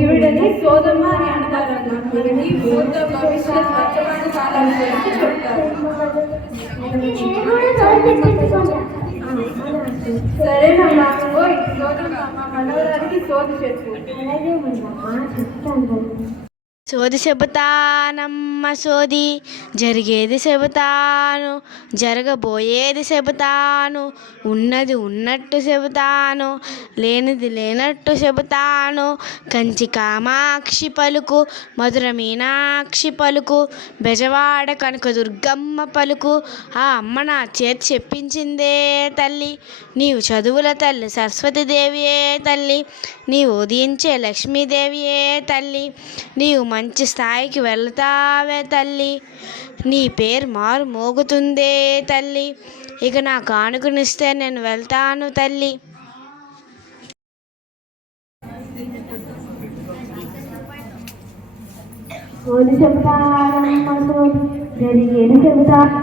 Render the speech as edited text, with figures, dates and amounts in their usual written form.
ఈవిడని సోదమ్మ అని అంటారన్న. భూత భవిష్యత్ వర్తమాన కాలం గురించి చెప్తారు. సరేనమ్మా. ఓయ్ సోదమ్మ, మా మనవరానికి సోది చెప్పు. సోది చెబుతానమ్మ సోది, జరిగేది చెబుతాను, జరగబోయేది చెబుతాను, ఉన్నది ఉన్నట్టు చెబుతాను, లేనిది లేనట్టు చెబుతాను. కంచి కామాక్షి పలుకు, మధుర మీనాక్షి పలుకు, బెజవాడ కనక దుర్గమ్మ పలుకు. ఆ అమ్మ నా చేతి చెప్పించిందే తల్లి, నీవు చదువుల తల్లి సరస్వతీదేవియే తల్లి, నీవు ఉదయించే లక్ష్మీదేవియే తల్లి, నీవు మంచి స్థాయికి వెళ్తావే తల్లి, నీ పేరు మారు మోగుతుందే తల్లి, ఇక నా కానుకనిస్తే నేను వెళ్తాను తల్లి. సోది చెబుతానమ్మ సోది, జరిగేది చెబుతాను,